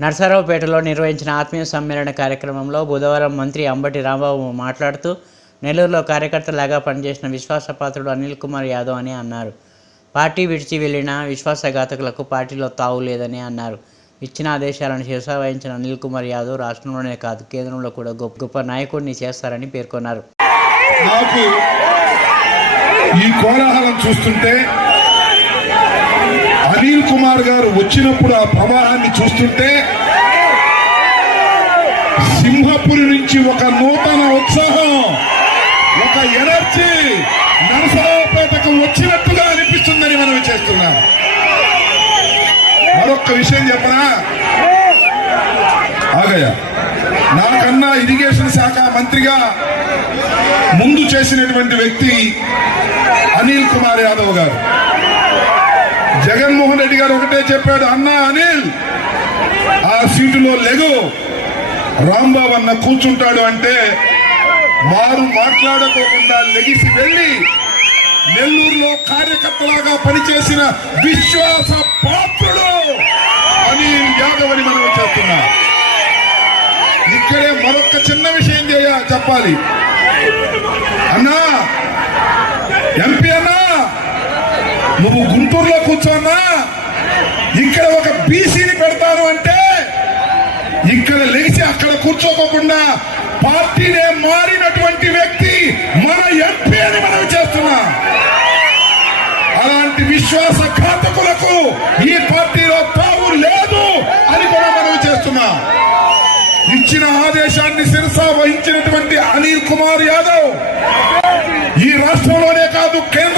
నర్సరావుపేటలో నిర్వహించిన ఆత్మీయ సమ్మేళన కార్యక్రమంలో బుధవారం మంత్రి అంబటి రాంబాబు మాట్లాడుతూ నెల్లూరులో కార్యకర్తలాగా పనిచేసిన విశ్వాసపాత్రుడు అనిల్ కుమార్ యాదవ్ అని అన్నారు. పార్టీ విడిచి వెళ్ళిన విశ్వాసఘాతకులకు పార్టీలో తావు లేదని అన్నారు. ఇచ్చిన ఆదేశాలను శిరసావహించిన అనిల్ కుమార్ యాదవ్ రాష్ట్రంలోనే కాదు కేంద్రంలో కూడా గొప్ప గొప్ప నాయకుడిని చేస్తారని పేర్కొన్నారు. ఈ కోలాహలం చూస్తుంటే అనిల్ కుమార్ గారు వచ్చినప్పుడు ఆ ప్రవాహాన్ని చూస్తుంటే సింహపురి నుంచి ఒక నూతన ఉత్సాహం ఒక ఎనర్జీ నరసరావుపేటకు వచ్చినట్టుగా అనిపిస్తుందని మనం చేస్తున్నాం. మరొక విషయం చెప్పనా? ఆగయ్య. నాకన్నా ఇరిగేషన్ శాఖ మంత్రిగా ముందు చేసినటువంటి వ్యక్తి అనిల్ కుమార్ యాదవ్ గారు. జగన్మోహన్ రెడ్డి గారు ఒకటే చెప్పాడు అన్నా అనిల్ ఆ సీటులో లెగు. రాంబాబు అన్న కూర్చుంటాడు అంటే వారు మాట్లాడకోకుండా లెగిసి వెళ్ళి నెల్లూరులో కార్యకర్తలాగా పనిచేసిన విశ్వాస పాత్రుడు అనిల్ యాదవ్ అని మనం చేస్తున్నాం. ఇక్కడే మరొక చిన్న విషయం చేయ చెప్పాలి అన్నా ఎంపీ అన్నా నువ్వు గుంటూరులో కూర్చోన్నా ఇక్కడ ఒక బీసీని పెడతాను అంటే ఇక్కడ లేచి అక్కడ కూర్చోకోకుండా పార్టీనే మారినటువంటి వ్యక్తి మన ఎంపీ అని మనం చేస్తున్నా. అలాంటి విశ్వాస ఘాతకులకు ఈ పార్టీలో తావు లేదు అని కూడా మనం చేస్తున్నాం. ఇచ్చిన ఆదేశాన్ని శిరసా వహించినటువంటి అనిల్ కుమార్ యాదవ్ ఈ రాష్ట్రంలోనే కాదు కేంద్ర